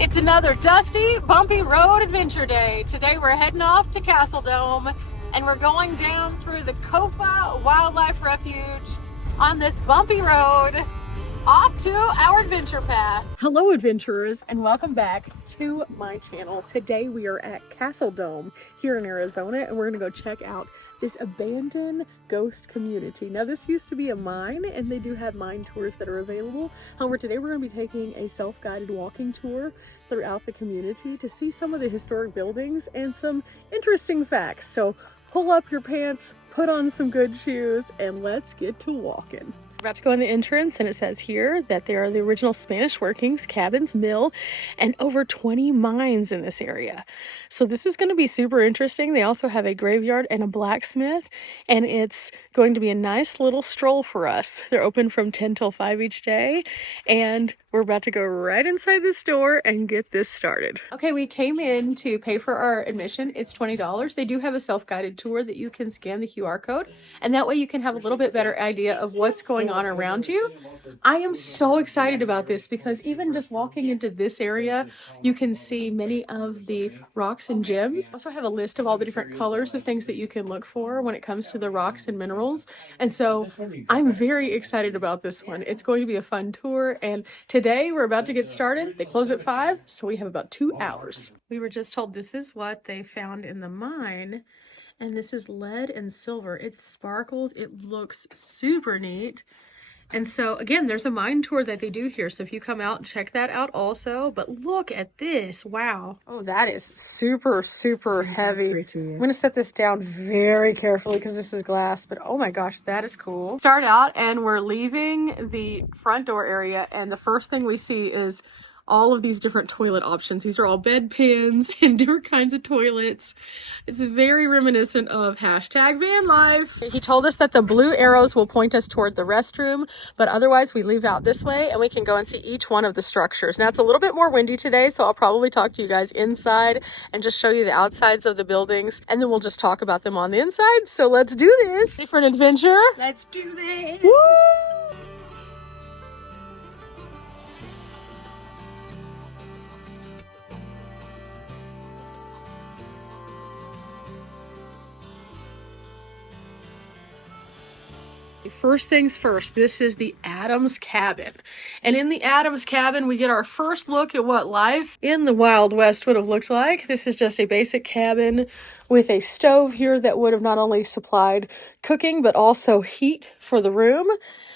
It's another dusty, bumpy road adventure day. Today we're heading off to Castle Dome and we're going down through the Kofa Wildlife Refuge on this bumpy road off to our adventure path. Hello adventurers and welcome back to my channel. Today we are at Castle Dome here in Arizona and we're gonna go check out this abandoned ghost community. Now this used to be a mine and they do have mine tours that are available. However, today we're going to be taking a self-guided walking tour throughout the community to see some of the historic buildings and some interesting facts. So pull up your pants, put on some good shoes, and let's get to walking. We're about to go in the entrance and it says here that there are the original Spanish workings, cabins, mill, and over 20 mines in this area. So this is going to be super interesting. They also have a graveyard and a blacksmith, and it's going to be a nice little stroll for us. They're open from 10 till 5 each day, and we're about to go right inside this door and get this started. Okay, we came in to pay for our admission. It's $20. They do have a self-guided tour that you can scan the QR code, and that way you can have a little bit better idea of what's going on around you. I am so excited about this because even just walking into this area, you can see many of the rocks and gems. I also have a list of all the different colors of things that you can look for when it comes to the rocks and minerals. And so I'm very excited about this one. It's going to be a fun tour, and today we're about to get started. They close at 5, so we have about 2 hours. We were just told this is what they found in the mine, and this is lead and silver. It sparkles. It looks super neat. And so again, there's a mine tour that they do here. So if you come out, check that out also. But look at this. Wow. Oh, that is super, super heavy. I'm going to set this down very carefully because this is glass. But oh my gosh, that is cool. Start out and we're leaving the front door area. And the first thing we see is all of these different toilet options. These are all bed pans and different kinds of toilets. It's very reminiscent of hashtag van life. He told us that the blue arrows will point us toward the restroom, but otherwise we leave out this way and we can go and see each one of the structures. Now it's a little bit more windy today, so I'll probably talk to you guys inside and just show you the outsides of the buildings, and then we'll just talk about them on the inside. So let's do this. Ready for an adventure? Let's do this! Woo! First things first, this is the Adams cabin. And in the Adams cabin, we get our first look at what life in the Wild West would have looked like. This is just a basic cabin with a stove here that would have not only supplied cooking, but also heat for the room.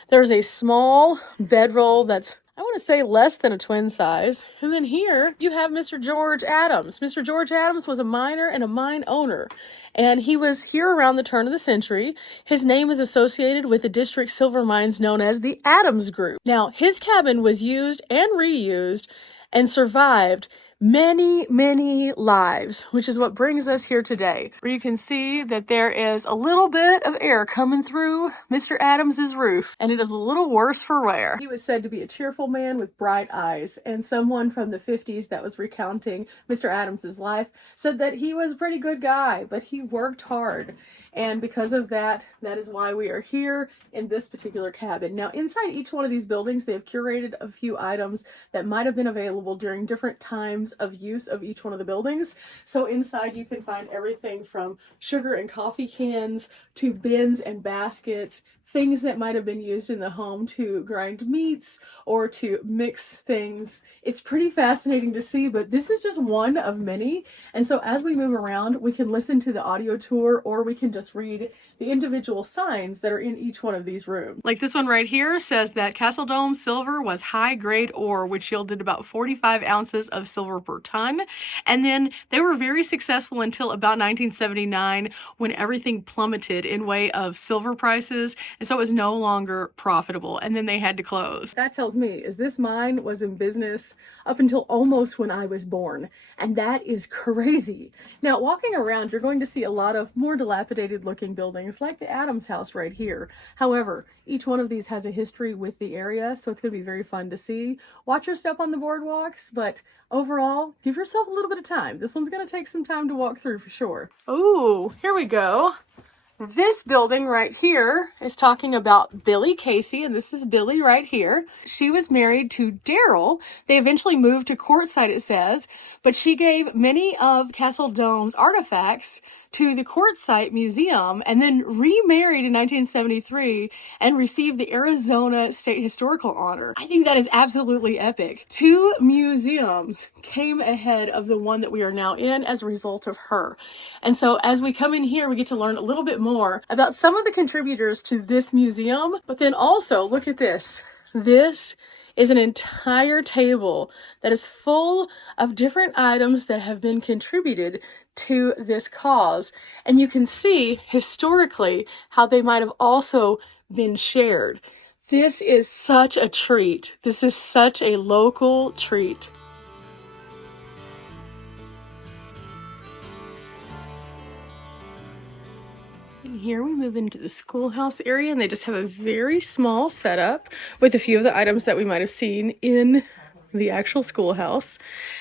There's a small bedroll that's, I want to say, less than a twin size. And then here you have Mr. George Adams. Mr. George Adams was a miner and a mine owner, and he was here around the turn of the century. His name is associated with the district silver mines known as the Adams Group. Now, his cabin was used and reused and survived many, many lives, which is what brings us here today, where you can see that there is a little bit of air coming through Mr. Adams's roof, and it is a little worse for wear. He was said to be a cheerful man with bright eyes, and someone from the 50s that was recounting Mr. Adams's life said that he was a pretty good guy, but he worked hard. And because of that, that is why we are here in this particular cabin. Now, inside each one of these buildings, they have curated a few items that might have been available during different times of use of each one of the buildings. So inside you can find everything from sugar and coffee cans to bins and baskets, things that might have been used in the home to grind meats or to mix things. It's pretty fascinating to see, but this is just one of many. And so as we move around, we can listen to the audio tour, or we can just read the individual signs that are in each one of these rooms. Like this one right here says that Castle Dome silver was high-grade ore, which yielded about 45 ounces of silver per ton. And then they were very successful until about 1979, when everything plummeted in way of silver prices, and so it was no longer profitable, and then they had to close. That tells me is this mine was in business up until almost when I was born, and that is crazy. Now, walking around, you're going to see a lot of more dilapidated looking buildings like the Adams house right here. However, each one of these has a history with the area, so it's going to be very fun to see. Watch your step on the boardwalks, but overall, give yourself a little bit of time. This one's going to take some time to walk through for sure. Oh, here we go. This building right here is talking about Billy Casey, and this is Billy right here. She was married to Daryl. They eventually moved to Quartzsite, it says, but she gave many of Castle Dome's artifacts to the Quartzsite Museum and then remarried in 1973 and received the Arizona State Historical Honor. I think that is absolutely epic. 2 museums came ahead of the one that we are now in as a result of her. And so as we come in here, we get to learn a little bit more about some of the contributors to this museum, but then also look at this. This is an entire table that is full of different items that have been contributed to this cause. And you can see historically how they might have also been shared. This is such a treat. This is such a local treat. Here we move into the schoolhouse area, and they just have a very small setup with a few of the items that we might have seen in the actual schoolhouse,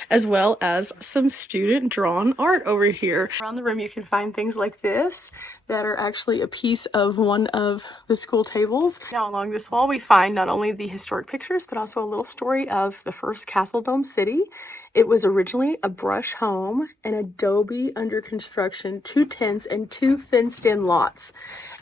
as well as some student drawn art over here. Around the room you can find things like this that are actually a piece of one of the school tables. Now along this wall we find not only the historic pictures but also a little story of the first Castle Dome city. It was originally a brush home, an adobe under construction, 2 tents, and 2 fenced-in lots.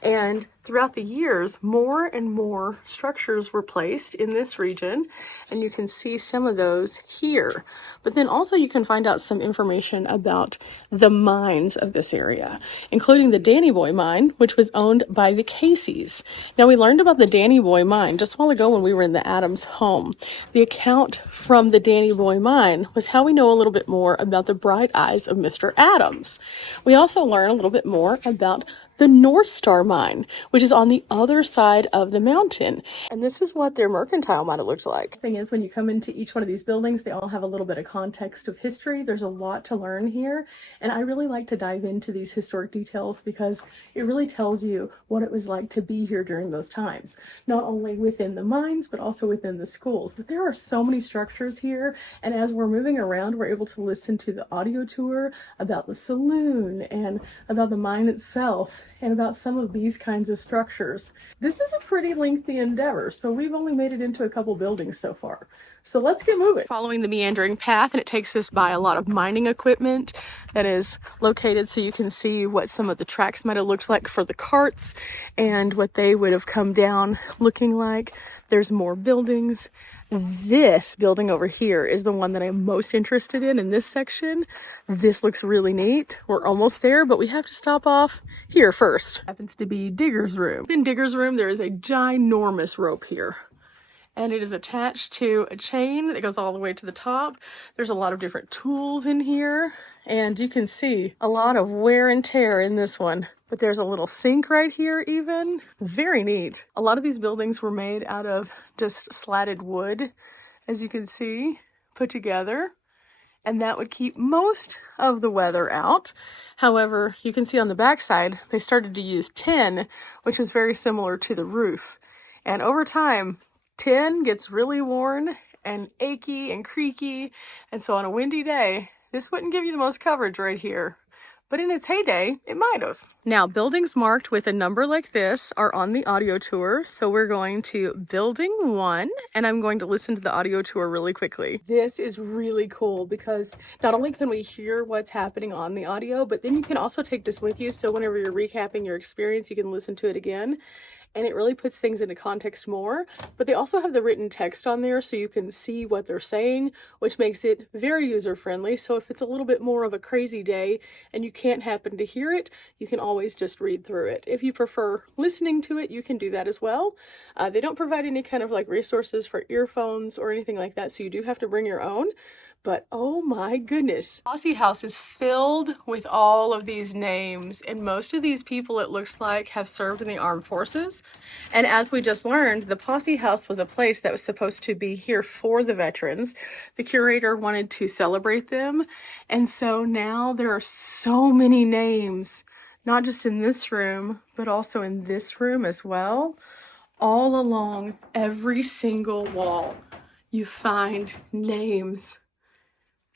And throughout the years, more and more structures were placed in this region, and you can see some of those here. But then also you can find out some information about the mines of this area, including the Danny Boy mine, which was owned by the Caseys. Now we learned about the Danny Boy mine just a while ago when we were in the Adams home. The account from the Danny Boy mine was how we know a little bit more about the bright eyes of Mr. Adams. We also learn a little bit more about the North Star mine, which is on the other side of the mountain. And this is what their mercantile might have looked like. The thing is, when you come into each one of these buildings, they all have a little bit of context of history. There's a lot to learn here. And I really like to dive into these historic details because it really tells you what it was like to be here during those times. Not only within the mines, but also within the schools. But there are so many structures here. And as we're moving around, we're able to listen to the audio tour about the saloon and about the mine itself, and about some of these kinds of structures. This is a pretty lengthy endeavor, so we've only made it into a couple buildings so far. So let's get moving. Following the meandering path, and it takes us by a lot of mining equipment that is located so you can see what some of the tracks might have looked like for the carts and what they would have come down looking like. There's more buildings. This building over here is the one that I'm most interested in this section. This looks really neat. We're almost there, but we have to stop off here first. Happens to be Digger's room. In Digger's room, there is a ginormous rope here, and it is attached to a chain that goes all the way to the top. There's a lot of different tools in here, and you can see a lot of wear and tear in this one. But there's a little sink right here even. Very neat. A lot of these buildings were made out of just slatted wood, as you can see, put together. And that would keep most of the weather out. However, you can see on the backside, they started to use tin, which was very similar to the roof. And over time, tin gets really worn and achy and creaky. And so on a windy day, this wouldn't give you the most coverage right here. But in its heyday, it might have. Now, buildings marked with a number like this are on the audio tour. So we're going to building 1, and I'm going to listen to the audio tour really quickly. This is really cool because not only can we hear what's happening on the audio, but then you can also take this with you. So whenever you're recapping your experience, you can listen to it again. And it really puts things into context more. But they also have the written text on there so you can see what they're saying, which makes it very user-friendly. So if it's a little bit more of a crazy day and you can't happen to hear it, you can always just read through it. If you prefer listening to it, you can do that as well. They don't provide any kind of like resources for earphones or anything like that, so you do have to bring your own. But oh my goodness, Posse House is filled with all of these names, and most of these people, it looks like, have served in the armed forces. And as we just learned, the Posse House was a place that was supposed to be here for the veterans. The curator wanted to celebrate them, and so now there are so many names, not just in this room, but also in this room as well. All along every single wall, you find names.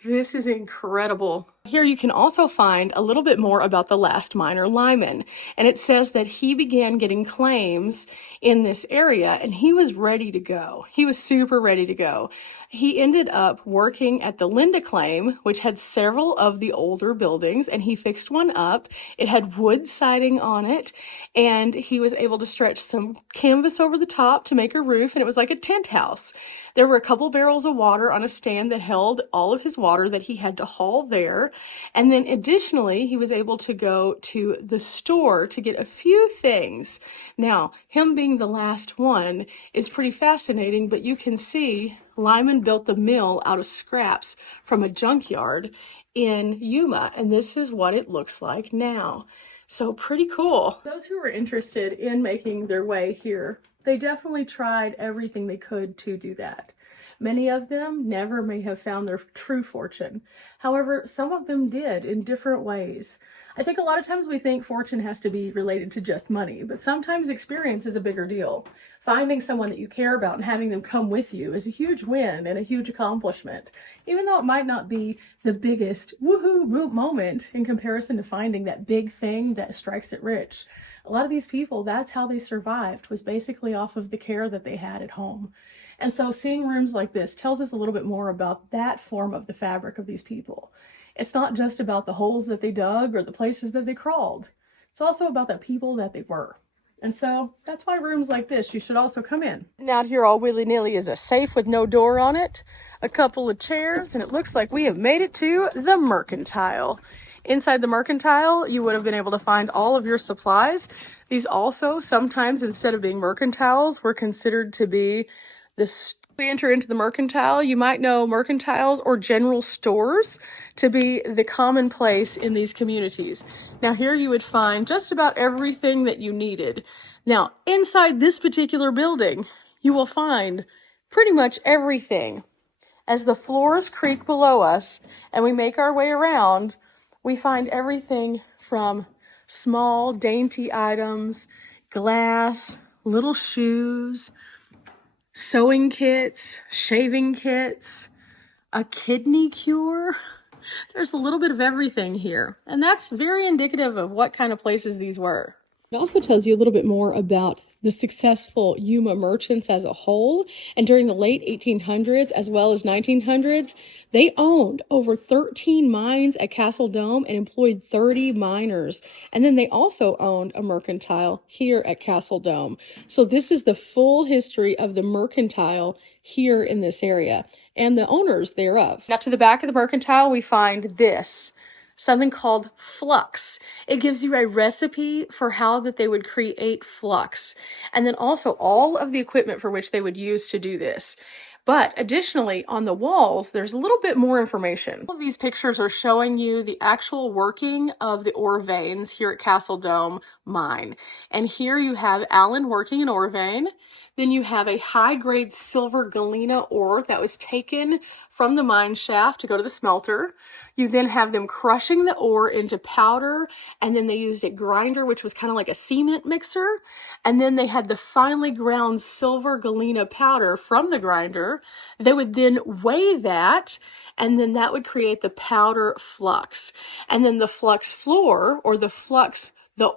This is incredible. Here you can also find a little bit more about the last miner, Lyman, and it says that he began getting claims in this area and he was ready to go. He was super ready to go. He ended up working at the Linda claim, which had several of the older buildings, and he fixed one up. It had wood siding on it, and he was able to stretch some canvas over the top to make a roof, and it was like a tent house. There were a couple barrels of water on a stand that held all of his water that he had to haul there. And then additionally, he was able to go to the store to get a few things. Now, him being the last one is pretty fascinating, but you can see Lyman built the mill out of scraps from a junkyard in Yuma, and this is what it looks like now. So pretty cool. Those who were interested in making their way here, they definitely tried everything they could to do that. Many of them never may have found their true fortune. However, some of them did in different ways. I think a lot of times we think fortune has to be related to just money, but sometimes experience is a bigger deal. Finding someone that you care about and having them come with you is a huge win and a huge accomplishment, even though it might not be the biggest woohoo moment in comparison to finding that big thing that strikes it rich. A lot of these people, that's how they survived, was basically off of the care that they had at home. And so seeing rooms like this tells us a little bit more about that form of the fabric of these people. It's not just about the holes that they dug or the places that they crawled. It's also about the people that they were. And so that's why rooms like this, you should also come in. And out here all willy-nilly is a safe with no door on it, a couple of chairs, and it looks like we have made it to the mercantile. Inside the mercantile, you would have been able to find all of your supplies. These also, sometimes instead of being mercantiles, were considered to be we enter into the mercantile. You might know mercantiles or general stores to be the common place in these communities. Now here you would find just about everything that you needed. Now inside this particular building, you will find pretty much everything. As the floors creak below us and we make our way around, we find everything from small dainty items, glass, little shoes, sewing kits, shaving kits, a kidney cure. There's a little bit of everything here. And that's very indicative of what kind of places these were. It also tells you a little bit more about the successful Yuma merchants as a whole. And during the late 1800s as well as 1900s, they owned over 13 mines at Castle Dome and employed 30 miners. And then they also owned a mercantile here at Castle Dome. So this is the full history of the mercantile here in this area and the owners thereof. Now to the back of the mercantile, we find this. Something called flux. It gives you a recipe for how that they would create flux, and then also all of the equipment for which they would use to do this. But additionally, on the walls, there's a little bit more information. All of these pictures are showing you the actual working of the ore veins here at Castle Dome mine. And here you have Alan working an ore vein. Then you have a high-grade silver galena ore that was taken from the mine shaft to go to the smelter. You then have them crushing the ore into powder, and then they used a grinder, which was kind of like a cement mixer. And then they had the finely ground silver galena powder from the grinder. They would then weigh that, and then that would create the powder flux. And then the flux floor, or the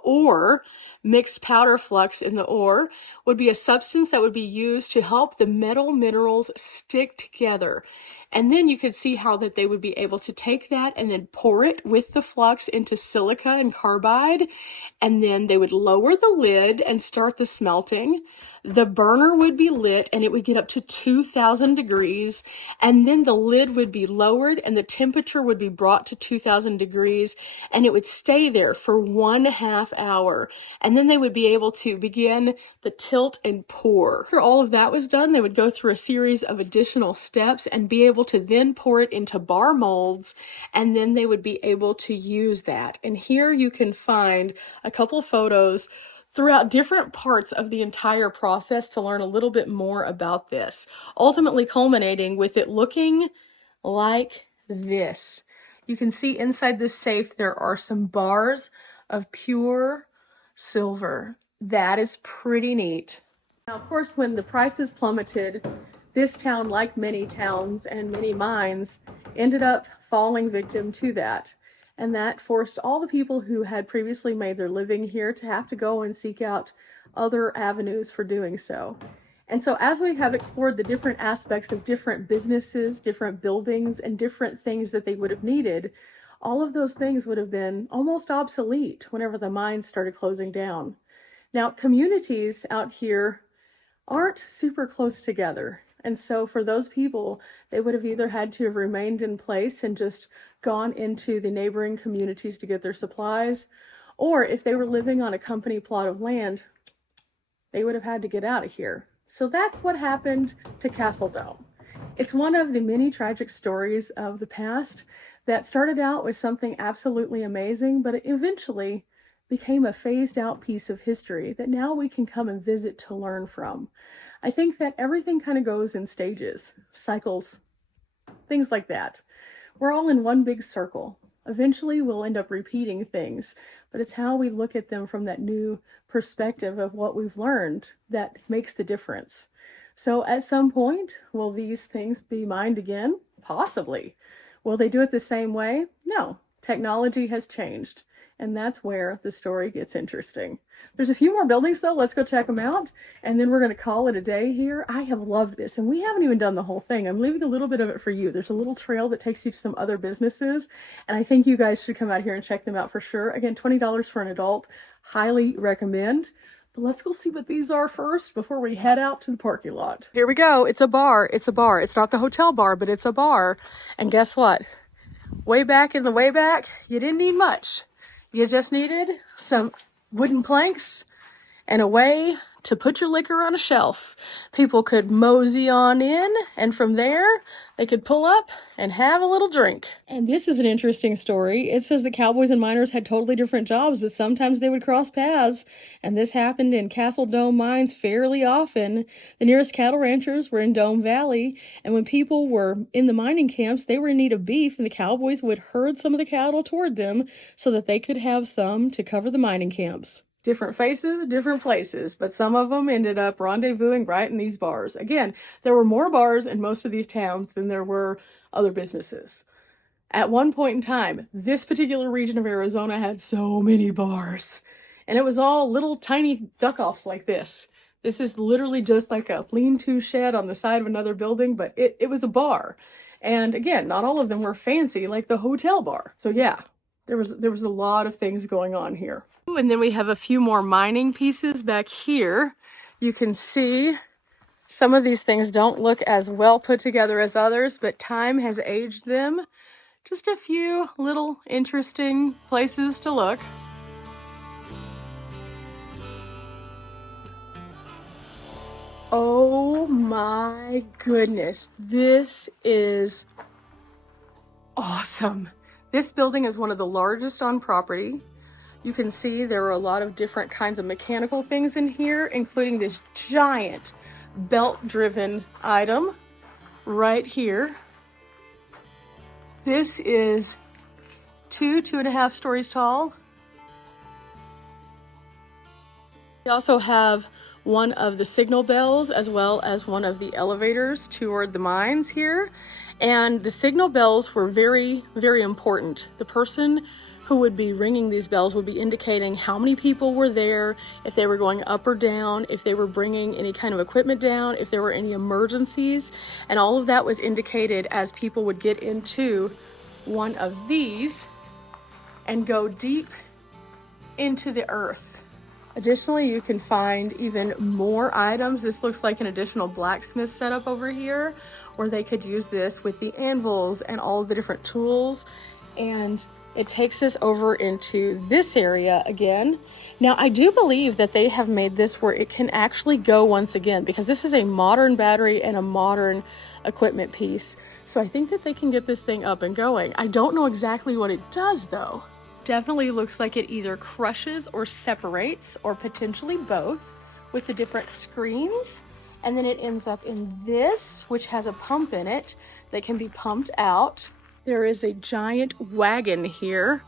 ore, mixed powder flux in the ore, would be a substance that would be used to help the metal minerals stick together. And then you could see how that they would be able to take that and then pour it with the flux into silica and carbide. And then they would lower the lid and start the smelting. The burner would be lit and it would get up to 2,000 degrees. And then the lid would be lowered and the temperature would be brought to 2,000 degrees, and it would stay there for 1/2 hour. And then they would be able to begin the tilt and pour. After all of that was done, they would go through a series of additional steps and be able to then pour it into bar molds, and then they would be able to use that. And here you can find a couple photos throughout different parts of the entire process to learn a little bit more about this, ultimately culminating with it looking like this. You can see inside this safe there are some bars of pure silver. That is pretty neat. Now, of course, when the prices plummeted, this town, like many towns and many mines, ended up falling victim to that. And that forced all the people who had previously made their living here to have to go and seek out other avenues for doing so. And so as we have explored the different aspects of different businesses, different buildings, and different things that they would have needed, all of those things would have been almost obsolete whenever the mines started closing down. Now, communities out here aren't super close together. And so for those people, they would have either had to have remained in place and just gone into the neighboring communities to get their supplies, or if they were living on a company plot of land, they would have had to get out of here. So that's what happened to Castle Dome. It's one of the many tragic stories of the past that started out with something absolutely amazing, but it eventually became a phased out piece of history that now we can come and visit to learn from. I think that everything kind of goes in stages, cycles, things like that. We're all in one big circle. Eventually we'll end up repeating things, but it's how we look at them from that new perspective of what we've learned that makes the difference. So at some point, will these things be mined again? Possibly. Will they do it the same way? No. Technology has changed. And that's where the story gets interesting. There's a few more buildings though. Let's go check them out. And then we're going to call it a day here. I have loved this. And we haven't even done the whole thing. I'm leaving a little bit of it for you. There's a little trail that takes you to some other businesses. And I think you guys should come out here and check them out for sure. Again, $20 for an adult. Highly recommend. But let's go see what these are first before we head out to the parking lot. Here we go. It's a bar. It's a bar. It's not the hotel bar, but it's a bar. And guess what? Way back in the way back, you didn't need much. You just needed some wooden planks and a way to put your liquor on a shelf. People could mosey on in, and from there, they could pull up and have a little drink. And this is an interesting story. It says the cowboys and miners had totally different jobs, but sometimes they would cross paths. And this happened in Castle Dome mines fairly often. The nearest cattle ranchers were in Dome Valley, and when people were in the mining camps, they were in need of beef, and the cowboys would herd some of the cattle toward them so that they could have some to cover the mining camps. Different faces, different places, but some of them ended up rendezvousing right in these bars. Again, there were more bars in most of these towns than there were other businesses. At one point in time, this particular region of Arizona had so many bars, and it was all little tiny duck-offs like this. This is literally just like a lean-to shed on the side of another building, but it was a bar. And again, not all of them were fancy like the hotel bar. So yeah, there was a lot of things going on here. And then we have a few more mining pieces back here. You can see some of these things don't look as well put together as others, but time has aged them. Just a few little interesting places to look. Oh my goodness, this is awesome. This building is one of the largest on property. You can see there are a lot of different kinds of mechanical things in here, including this giant belt-driven item right here. This is 2.5 stories tall. We also have one of the signal bells as well as one of the elevators toward the mines here. And the signal bells were very, very important. The person who would be ringing these bells would be indicating how many people were there, if they were going up or down, if they were bringing any kind of equipment down, if there were any emergencies. And all of that was indicated as people would get into one of these and go deep into the earth. Additionally, you can find even more items. This looks like an additional blacksmith setup over here, where they could use this with the anvils and all of the different tools. And it takes us over into this area again. Now, I do believe that they have made this where it can actually go once again, because this is a modern battery and a modern equipment piece. So I think that they can get this thing up and going. I don't know exactly what it does though. Definitely looks like it either crushes or separates, or potentially both, with the different screens. And then it ends up in this, which has a pump in it that can be pumped out. There is a giant wagon here.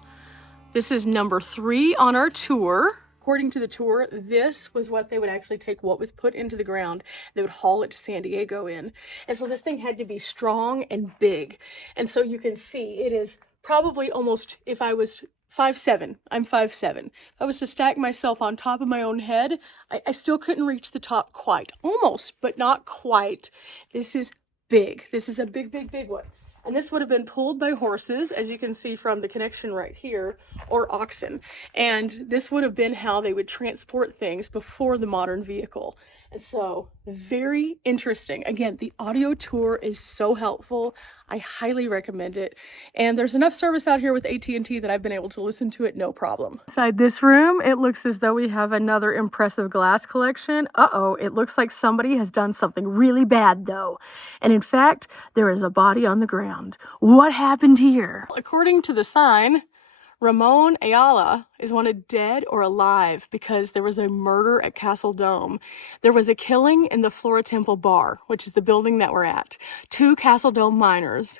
This is number 3 on our tour. According to the tour, this was what they would actually take what was put into the ground. They would haul it to San Diego in. And so this thing had to be strong and big. And so you can see it is probably almost, if I was 5'7", I'm 5'7". If I was to stack myself on top of my own head, I still couldn't reach the top quite. Almost, but not quite. This is big. This is a big, big, big one. And this would have been pulled by horses, as you can see from the connection right here, or oxen. And this would have been how they would transport things before the modern vehicle. And so, very interesting. Again, the audio tour is so helpful. I highly recommend it. And there's enough service out here with AT&T that I've been able to listen to it no problem. Inside this room, it looks as though we have another impressive glass collection. Uh-oh, it looks like somebody has done something really bad though. And in fact, there is a body on the ground. What happened here? According to the sign, Ramon Ayala is wanted dead or alive because there was a murder at Castle Dome. There was a killing in the Flora Temple Bar, which is the building that we're at. 2 Castle Dome miners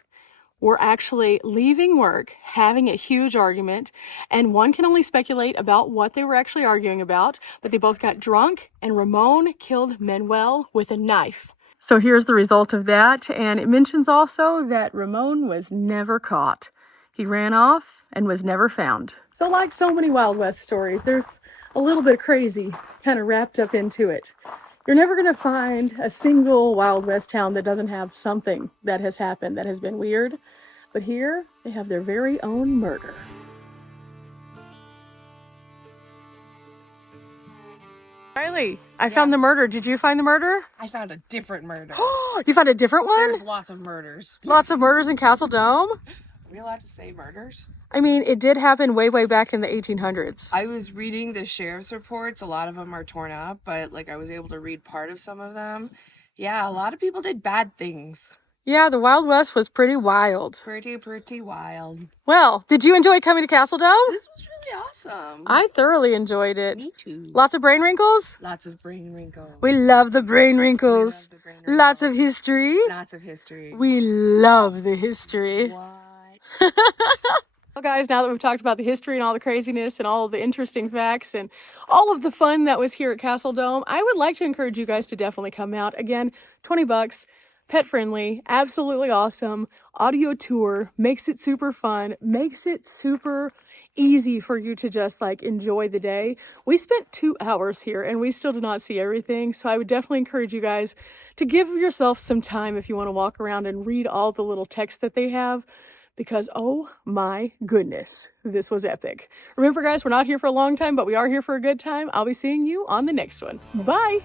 were actually leaving work, having a huge argument, and one can only speculate about what they were actually arguing about, but they both got drunk, and Ramon killed Manuel with a knife. So here's the result of that, and it mentions also that Ramon was never caught. He ran off and was never found. So like so many Wild West stories, there's a little bit of crazy kind of wrapped up into it. You're never going to find a single Wild West town that doesn't have something that has happened that has been weird. But here, they have their very own murder. Riley, I found the murder. Did you find the murder? I found a different murder. You found a different one? There's lots of murders. Lots of murders in Castle Dome? Are we allowed to say murders? I mean, it did happen way, way back in the 1800s. I was reading the sheriff's reports. A lot of them are torn up, but like I was able to read part of some of them. Yeah, a lot of people did bad things. Yeah, the Wild West was pretty wild. Pretty wild. Well, did you enjoy coming to Castle Dome? This was really awesome. I thoroughly enjoyed it. Me too. Lots of brain wrinkles? Lots of brain wrinkles. We love the brain wrinkles. We love the brain wrinkles. Lots of history. Lots of history. We love the history. What? Well, guys, now that we've talked about the history and all the craziness and all of the interesting facts and all of the fun that was here at Castle Dome, I would like to encourage you guys to definitely come out. Again, $20, pet friendly, absolutely awesome. Audio tour, makes it super fun, makes it super easy for you to just like enjoy the day. We spent 2 hours here and we still did not see everything. So I would definitely encourage you guys to give yourself some time if you want to walk around and read all the little text that they have. Because, oh my goodness, this was epic. Remember, guys, we're not here for a long time, but we are here for a good time. I'll be seeing you on the next one. Bye.